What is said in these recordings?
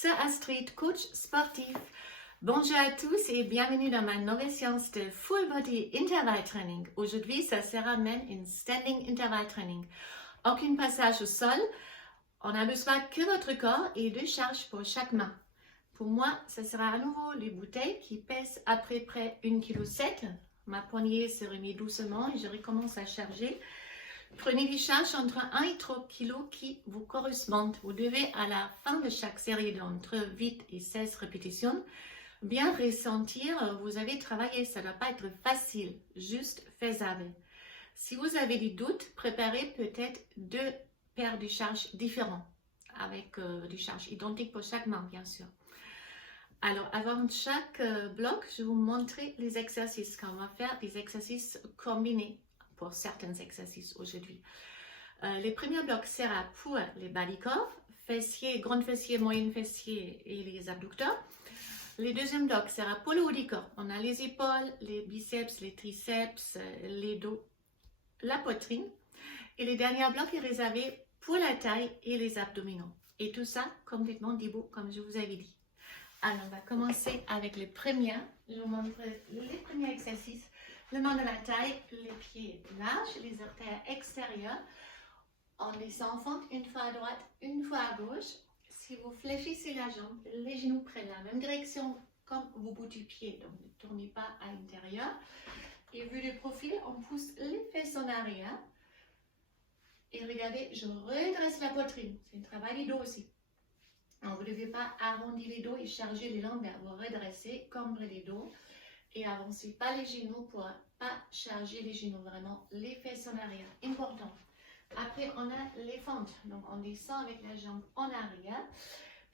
c'est Astrid, coach sportif. Bonjour à tous et bienvenue dans ma nouvelle séance de Full Body Interval Training. Aujourd'hui, ça sera même une Standing Interval Training. Aucun passage au sol. On a besoin que votre corps et deux charges pour chaque main. Pour moi, ça sera à nouveau les bouteilles qui pèsent à peu près 1,7 kg. Ma poignée se remet doucement et je recommence à charger. Prenez des charges entre 1 et 3 kg qui vous correspondent. Vous devez à la fin de chaque série d'entre 8 et 16 répétitions bien ressentir, vous avez travaillé, ça ne doit pas être facile, juste faisable. Si vous avez des doutes, préparez peut-être 2 paires de charges différentes, avec des charges identiques pour chaque main, bien sûr. Alors, avant chaque bloc, je vais vous montrer les exercices, qu'on va faire des exercices combinés pour certains exercices aujourd'hui. Le premier bloc sera pour les bas du corps, fessiers, grand fessier, moyen fessier et les abducteurs. Le deuxième bloc sera pour le haut du corps. On a les épaules, les biceps, les triceps, les dos, la poitrine. Et le dernier bloc est réservé pour la taille et les abdominaux. Et tout ça complètement debout, comme je vous avais dit. Alors, on va commencer avec le premier. Je vous montre les premiers exercices. Le main de la taille, les pieds larges, les orteils extérieurs. On les enfonce une fois à droite, une fois à gauche. Si vous fléchissez la jambe, les genoux prennent la même direction comme vos bouts du pied, donc ne tournez pas à l'intérieur. Et vu de profil, on pousse les fesses en arrière. Et regardez, je redresse la poitrine. C'est un travail du dos aussi. Alors, vous ne devez pas arrondir les dos et charger les lombaires. Vous redressez, cambrez les dos et avancez pas les genoux pour pas charger les genoux. Vraiment, les fesses en arrière. Important. Après, on a les fentes. Donc, on descend avec la jambe en arrière.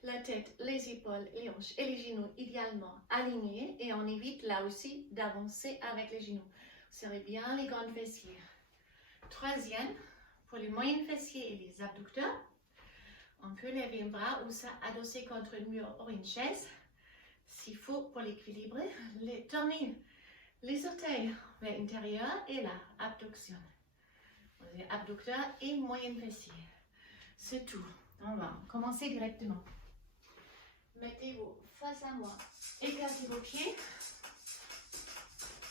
La tête, les épaules, les hanches et les genoux idéalement alignés. Et on évite là aussi d'avancer avec les genoux. Serrez bien les grands fessiers. Troisième, pour les moyens fessiers et les abducteurs, on peut lever un bras ou ça adosser contre le mur ou une chaise. S'il faut, pour l'équilibrer, tourner les orteils vers l'intérieur et là, abduction. Abducteur et moyen fessier. C'est tout. On va commencer directement. Mettez-vous face à moi. Écartez vos pieds.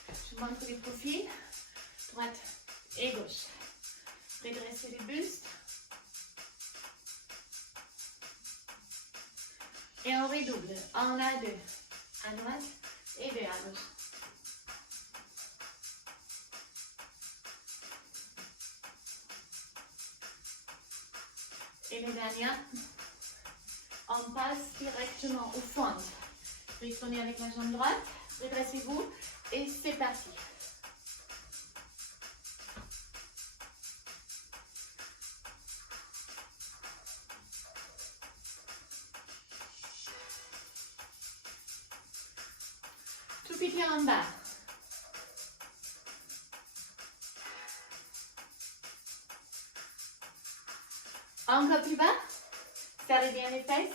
Je montre les profils. Droite et gauche. Redressez les bustes. Et on redouble. On a 2 à droite et 2 à gauche. Et le dernier, on passe directement au fond. Retournez avec la jambe droite, redressez-vous et c'est parti. Tout petit en bas. Encore plus bas. Serrez bien les fesses.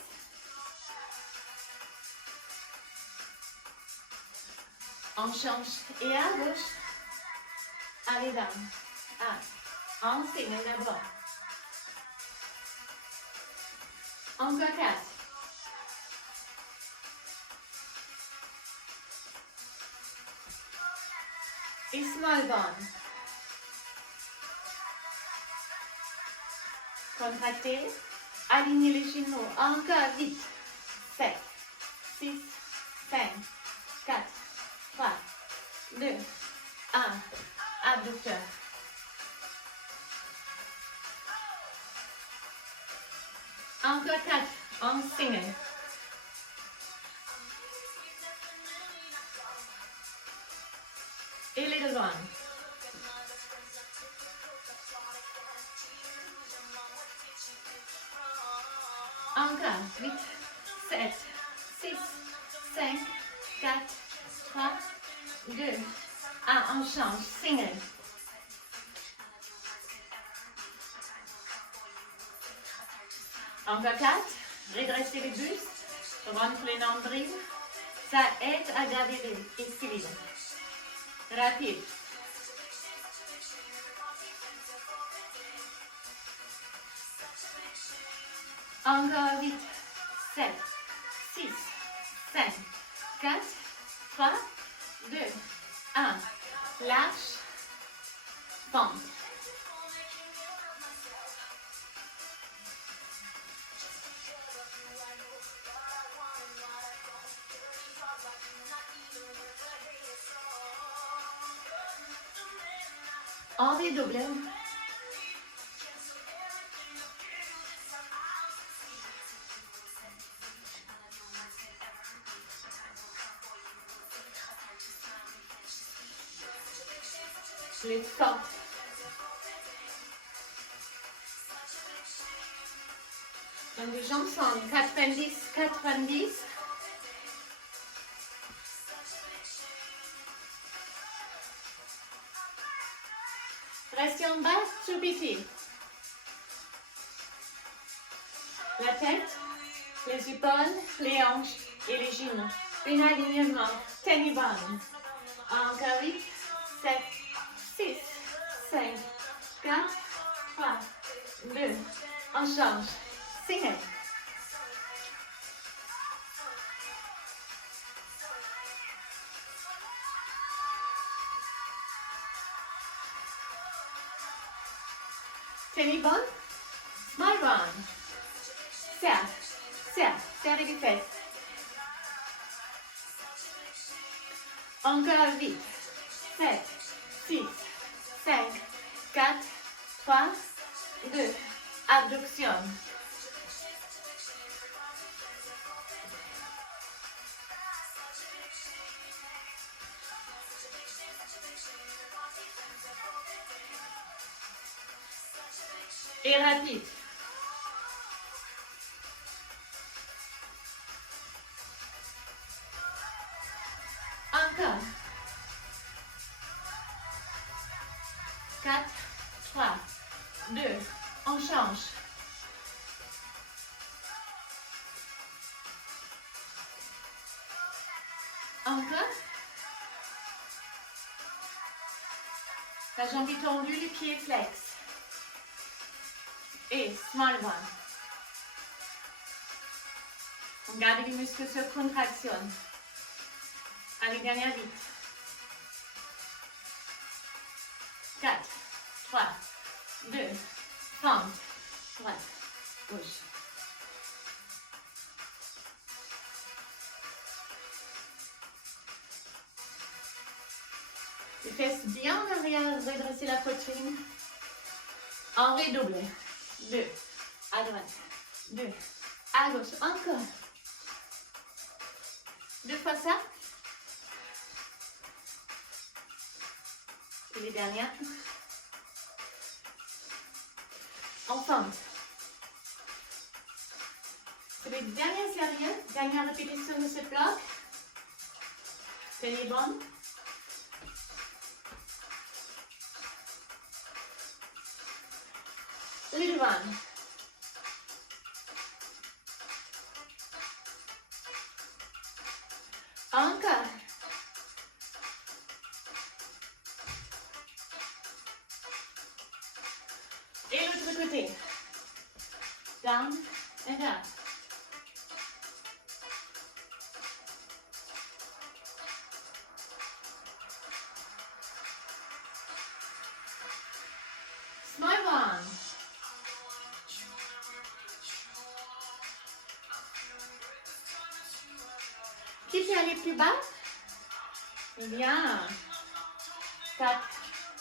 On change. Et à gauche. Allez down. On signe la droite. Encore 4. Et small bond. Contractez, alignez les genoux, encore vite. 7, 6, 5, 4, 3, 2, 1. Abducteur. Encore 4, en single. Et les deux one. Encore 8, 7, 6, 5, 4, 3, 2, 1. On change. Single. Encore 4. Redressez les bustes. Rentre les nombrils. Ça aide à garder l'équilibre. Rapide. Encore 8, 7, 6, 5, 4, 3, 2, 1. Lâche, pente. On redouble. Les fortes. Donc les jambes sont 90, 90. Pression basse, subitile. La tête, les épaules, les hanches et les genoux. Un alignement, tennis ball. Encore 8, 7, 6, 5, 4, 3, 2, on change. Signal. Tennis ball, small round. Serre, serre, serre les fesses. Encore 8, 7, 6, 5, 4, 3, 2, abduction. Et rapide. Encore. 4, 3, 2, on change. Encore. La jambe est tendue, les pieds flex. Et small one. On garde les muscles se contractionnent. Allez, dernière vite. 4, 3, 2, fente, droite, gauche. Les fesses bien en arrière, redresser la poitrine. En redouble. 2, à droite, 2, à gauche, encore. 2 fois ça. Et les dernières. En fente. C'est les dernières séries, dernière répétition de ce bloc. Tenez bon. Little one. Encore. Et l'autre côté. Down and up. Small one. Qui peut aller plus bas? Bien. 4,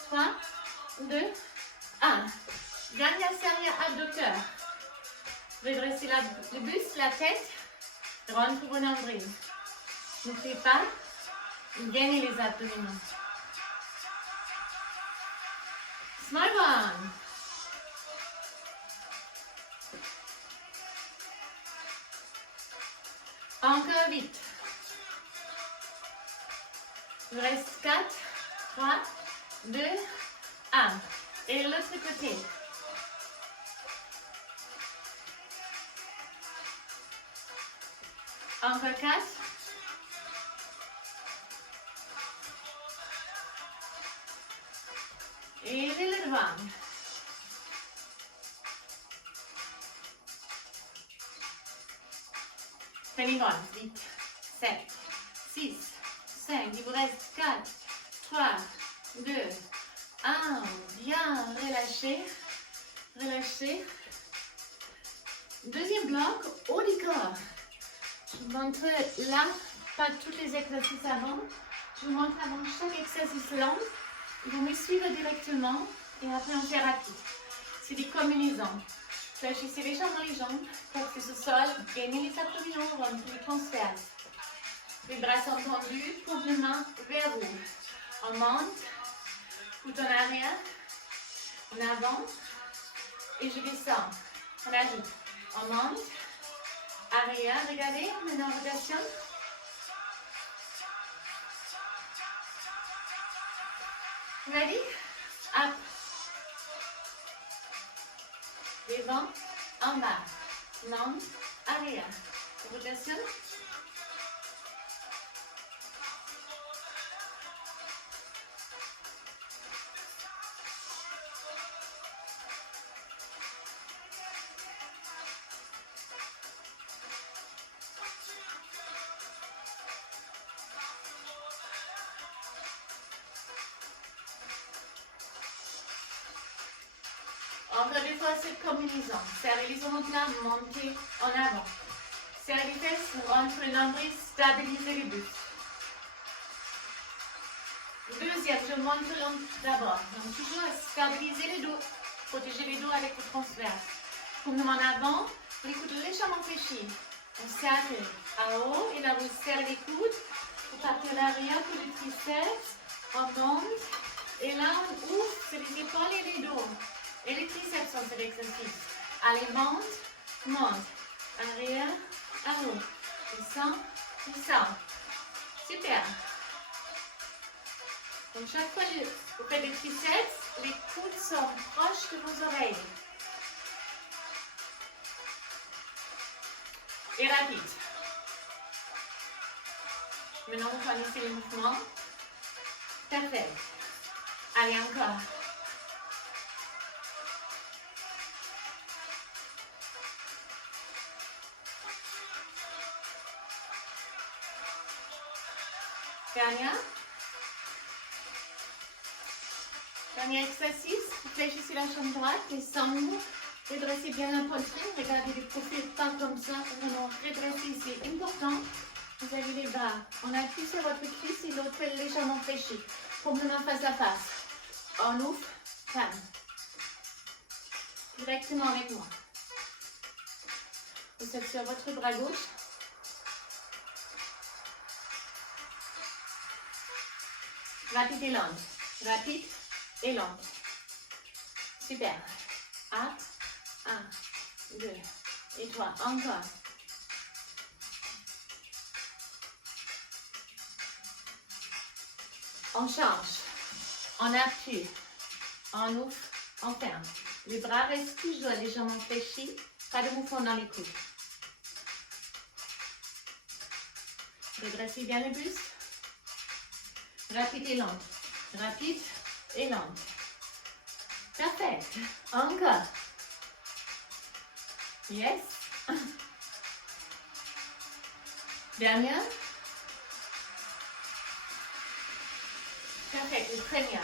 3, 2, 1. Dernière série abducteur. Redressez le buste, la tête. Rentre vos nombrils. N'oubliez pas, gagnez les abdominaux. Small one. Encore vite. Il reste 4, 3, 2, 1. Et l'autre côté. Encore 4. Et le devant. Semi-droite, vite. 7, 6, 5, il vous reste 4, 3, 2, 1. Bien, relâchez. Relâchez. Deuxième bloc, haut du corps. Je vous montre là, pas tous les exercices avant. Je vous montre avant chaque exercice long. Vous me suivez directement et après on fait rapide. C'est des combinaisons. Fléchissez légèrement les jambes, portez au sol, gainez les abdominaux, rentrez les transverses. Les bras sont tendus, paume de main vers vous. On monte, coude en arrière, en avant et je descends. On ajoute. On monte, arrière, regardez, maintenant rotation. Ready? Up. Devant, en bas. Monte, arrière. Rotation. Encore une fois cette combinaison. Serrez les omoplates, montez en avant. Serrez les fesses, rentrez le nombril, stabilisez les bustes. Deuxième, je monte le long d'abord. Donc toujours stabiliser les dos. Protégez les dos avec le transverse. Comme en avant, les coudes légèrement fléchis. On serre à haut et là vous serrez les coudes. Vous partez à l'arrière pour les triceps. On monte. Et là on ouvre c'est les épaules et les dos. Et les triceps sont cet exercice. Allez, monte, monte. Arrière, à haut. Descend, descend. Super. Donc chaque fois que vous faites des triceps, les coudes sont proches de vos oreilles. Et rapide. Maintenant, vous connaissez les mouvements. Parfait. Allez, encore. Dernier exercice, fléchissez la jambe droite, descendez, redressez bien la poitrine, regardez les profils pas comme ça, vraiment redressez, c'est important. Vous avez les bras, on appuie sur votre cuisse et l'autre est légèrement fléchi, complètement face à face. On ouvre, calme. Directement avec moi. Vous êtes sur votre bras gauche. Rapide et lente. Rapide et lente. Super. 1, 2 et 3. Encore. On change. On appuie. On ouvre. On ferme. Les bras restent toujours légèrement fléchis. Pas de mouvement dans les coudes. Redressez bien le buste. Rapide et lente. Rapide et lente. Parfait. Encore. Yes. Dernière. Parfait. Très bien.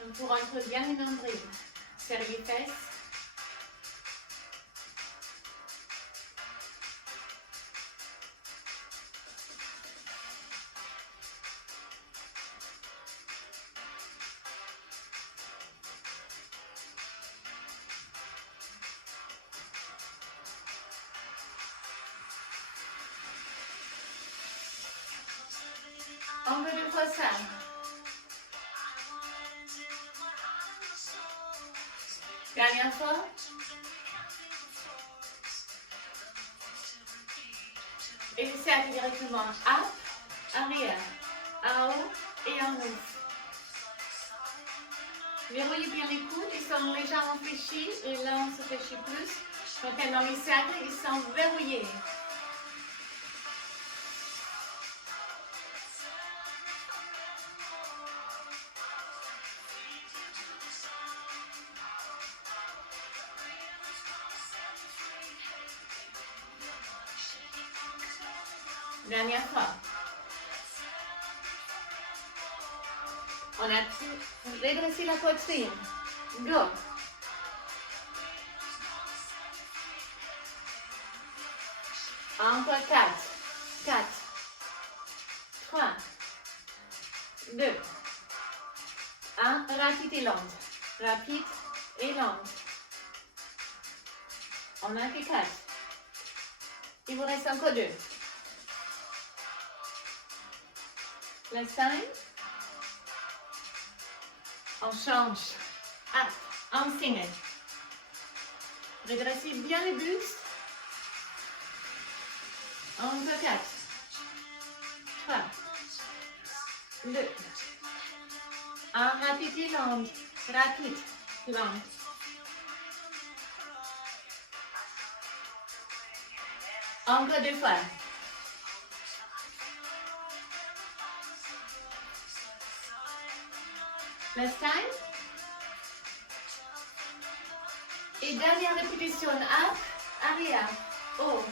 Donc, pour rentrer bien les nombrils, serrez les fesses. Encore deux fois ça. Dernière fois. Et le cercle directement up, arrière, en haut et en haut. Verrouillez bien les coudes, ils sont légèrement fléchis et là on se fléchit plus. Donc dans les cercles, ils sont verrouillés. Dernière fois. On a tout redressé la poitrine. Go. Encore 4, 4, 3, 2, 1. Rapide et lente. Rapide et lente. On a fait 4. Il vous reste encore 2. Last time. On change. Up. En single. Redressez bien le buste. Encore 4. 3. 2. 1. Rapide et lente. Rapide. Lente. Encore 2 fois. Last time. Et dernière répétition. Up, arrière, haut.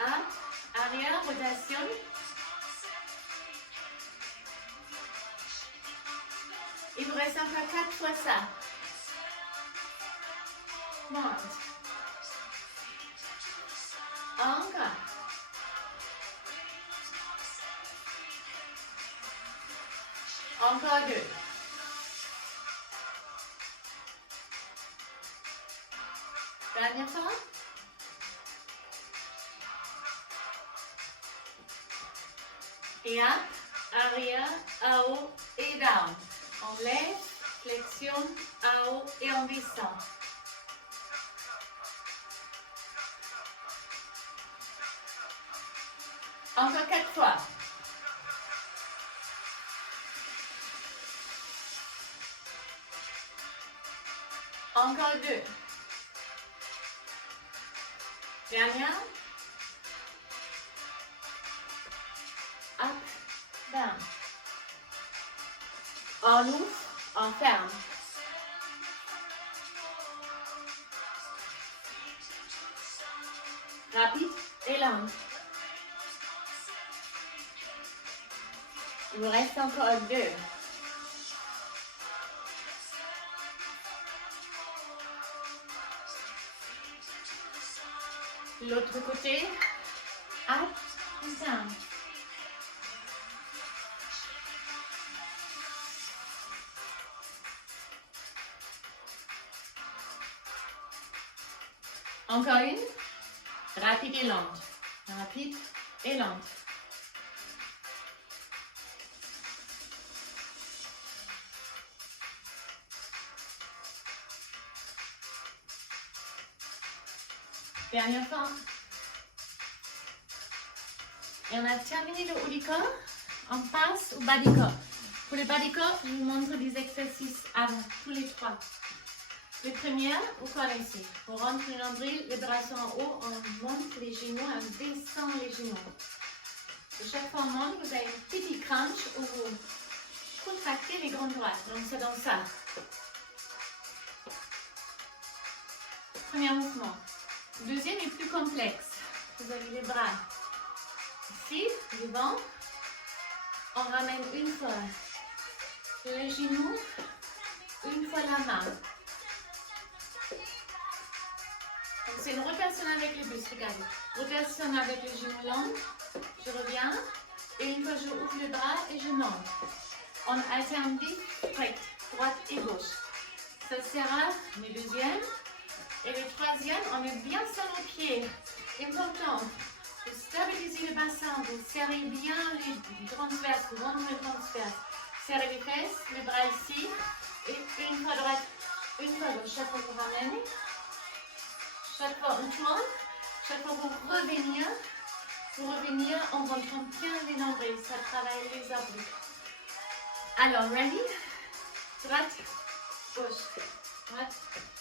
Up, arrière, rotation. Il vous reste encore 4 fois ça. Monte. Encore. Encore 2. Dernière fois. Et up, arrière, à haut et down. On lève, flexion, à haut et on descend. Encore 4 fois. Encore 2. Dernière. Up, down. On ouvre, on ferme. Rapide et lente. Il vous reste encore 2. L'autre côté. Up, down. Encore une. Rapide et lente. Rapide et lente. Dernière fois. Et on a terminé le haut du corps. On passe au bas du corps. Pour le bas du corps, je vous montre des exercices avant, tous les 3. Le premier, au corps ici. On rentre le nombril, les bras sont en haut, on monte les genoux, on descend les genoux. Et chaque fois on monte, vous avez une petite crunch où vous contractez les grands bras. Donc c'est dans ça. Premier mouvement. Deuxième est plus complexe. Vous avez les bras ici, devant. On ramène une fois les genoux, une fois la main. C'est une rotation avec le buste, regardez. Rotation avec les genoux longs, je reviens. Et une fois je ouvre le bras et je monte. On alterne direct, droite et gauche. Ça sera le deuxième. Et le troisième, on met bien sur les pieds. Important de stabiliser le bassin. Vous serrez bien les transverses, vous rentrez les transverses. Serrez les fesses, les bras ici. Et une fois droite, une fois gauche. Chaque fois vous ramenez. Chaque fois on tourne. Chaque fois vous revenir. Pour revenir, on rentre bien les nombrils. Ça travaille les abdos. Alors, ready? Droite, gauche. Droite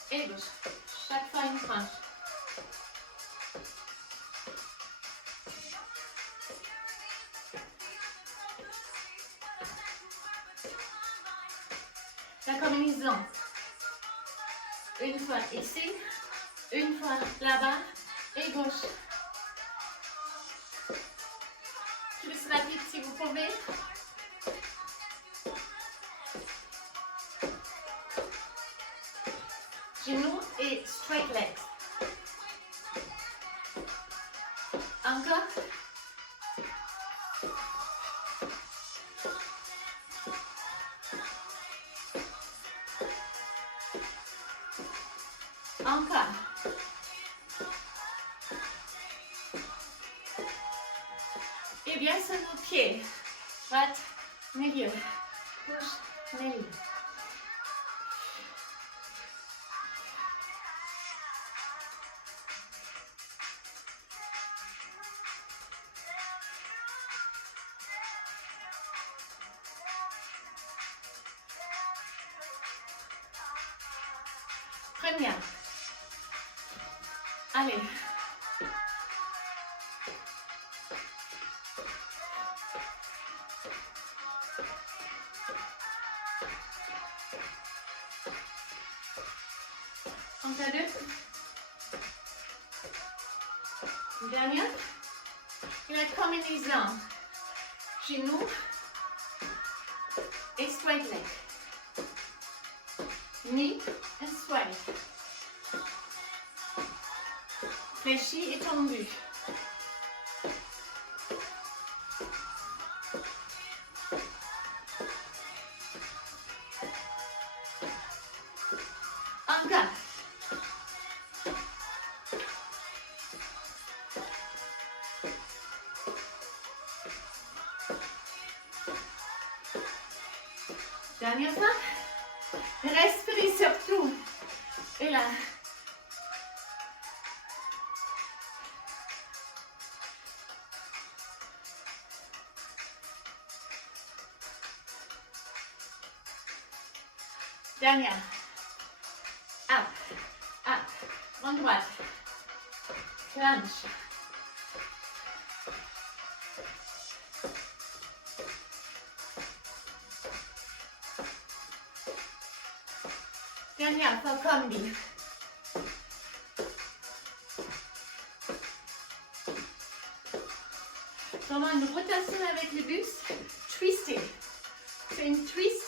et gauche. Chaque fois une tranche. La combinaison. Une fois ici, une fois là-bas et gauche. Plus rapide si vous pouvez. Genoux et straight legs. Encore. Encore. Et bien sur nos pieds. Droite, milieu. Gauche, milieu. Première. Allez. Encore deux. Dernière. Et la combinaison. Genoux et straight leg. Knee and straight. Fléchi et tendu. Encore. Dernière fois. Respirez surtout. Et là. Dernière. Up, up, en droite. Planche. Dernière fois combi. Vraiment une rotation avec le buste. Twisté. C'est une twist.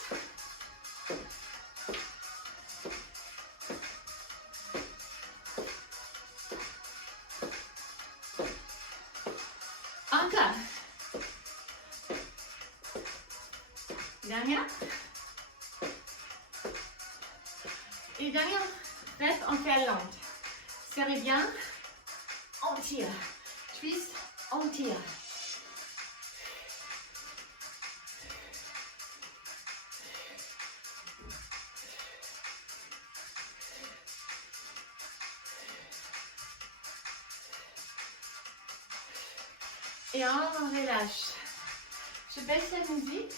Encore. Dernière. Et dernière rep, on fait lente. Serrez bien. On tire. Twist, on tire. Et on relâche. Je baisse la musique.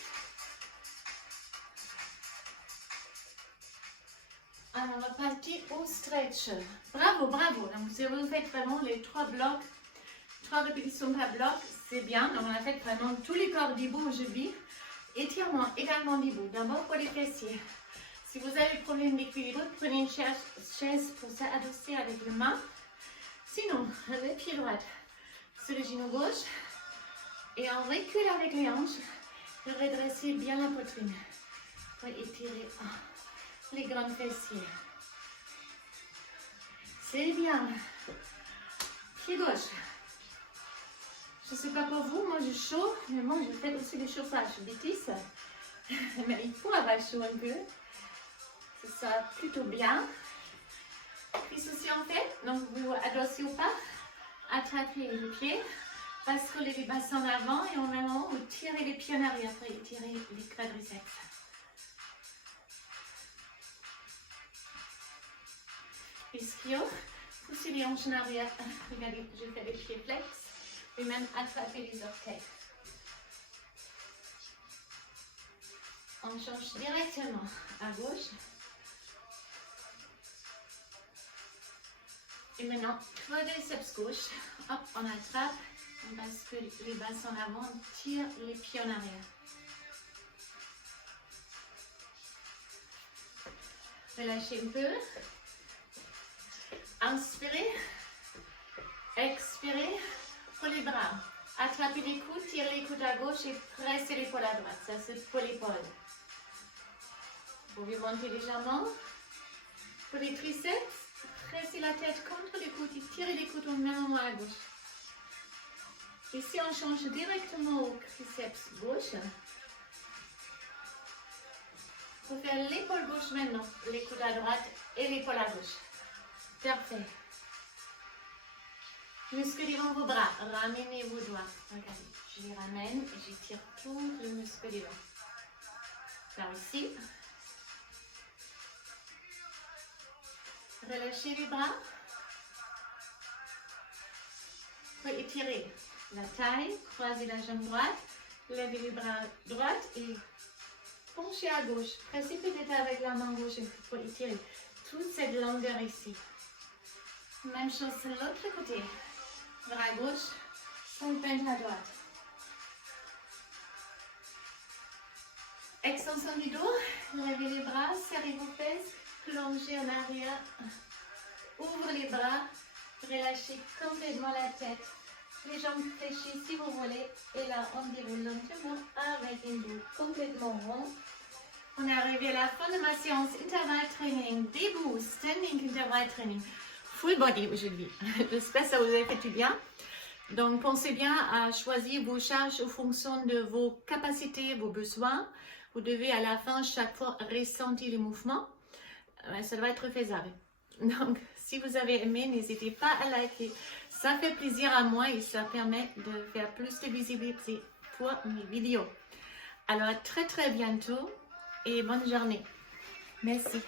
Alors, on va partir au stretch. Bravo, bravo. Donc, si vous faites vraiment les 3 blocs, 3 répétitions par bloc, c'est bien. Donc, on a fait vraiment tous les corps debout aujourd'hui. Étirement également debout. D'abord pour les fessiers. Si vous avez des problèmes d'équilibre, prenez une chaise pour s'adosser avec les mains. Sinon, le pied droit sur le genou gauche. Et on recule avec les hanches. Redressez bien la poitrine. Pour étirer les grands fessiers. C'est bien. Pied gauche. Je ne sais pas pour vous, moi je chauffe, mais moi je fais aussi des chauffages. Bêtise. Mais il faut avoir chaud un peu. C'est ça plutôt bien. Puis ceci en fait, donc vous adossez ou pas, attrapez les pieds, basculez les bassins en avant et en avant, vous tirez les pieds en arrière pour étirer les quadriceps. Ischio, poussez les hanches en arrière. Regardez, je fais les pieds flex et même attraper les orteils. On change directement à gauche. Et maintenant, quadriceps gauche. Hop, on attrape, on bascule les bassins en avant, on tire les pieds en arrière. Relâchez un peu. Inspirez, expirez pour les bras. Attrapez les coudes, tirez les coudes à gauche et pressez l'épaule à droite. Ça c'est pour l'épaule. Vous pouvez monter légèrement. Pour les triceps, pressez la tête contre les coudes et tirez les coudes au même moment à gauche. Ici, on change directement au triceps gauche. Pour faire l'épaule gauche maintenant, les coudes à droite et l'épaule à gauche. Parfait. Muscles devant vos bras, ramenez vos doigts. Regardez, je les ramène et j'étire tout le muscle devant. Par ici. Relâchez les bras. Vous pouvez étirer la taille, croisez la jambe droite, levez les bras droite et penchez à gauche. Pressez peut-être avec la main gauche pour étirer toute cette longueur ici. Même chose de l'autre côté. Bras gauche, pointe à droite. Extension du dos, levez les bras, serrez vos fesses, plongez en arrière. Ouvrez les bras, relâchez complètement la tête. Les jambes fléchies si vous voulez. Et là, on déroule lentement avec une boule complètement ronde. On est arrivé à la fin de ma séance intervalle training, debout, standing intervalle training, full body aujourd'hui. J'espère que ça vous a fait du bien. Donc, pensez bien à choisir vos charges en fonction de vos capacités, vos besoins. Vous devez à la fin chaque fois ressentir les mouvements. Ça doit être faisable. Donc, si vous avez aimé, n'hésitez pas à liker. Ça fait plaisir à moi et ça permet de faire plus de visibilité pour mes vidéos. Alors, à très très bientôt et bonne journée. Merci.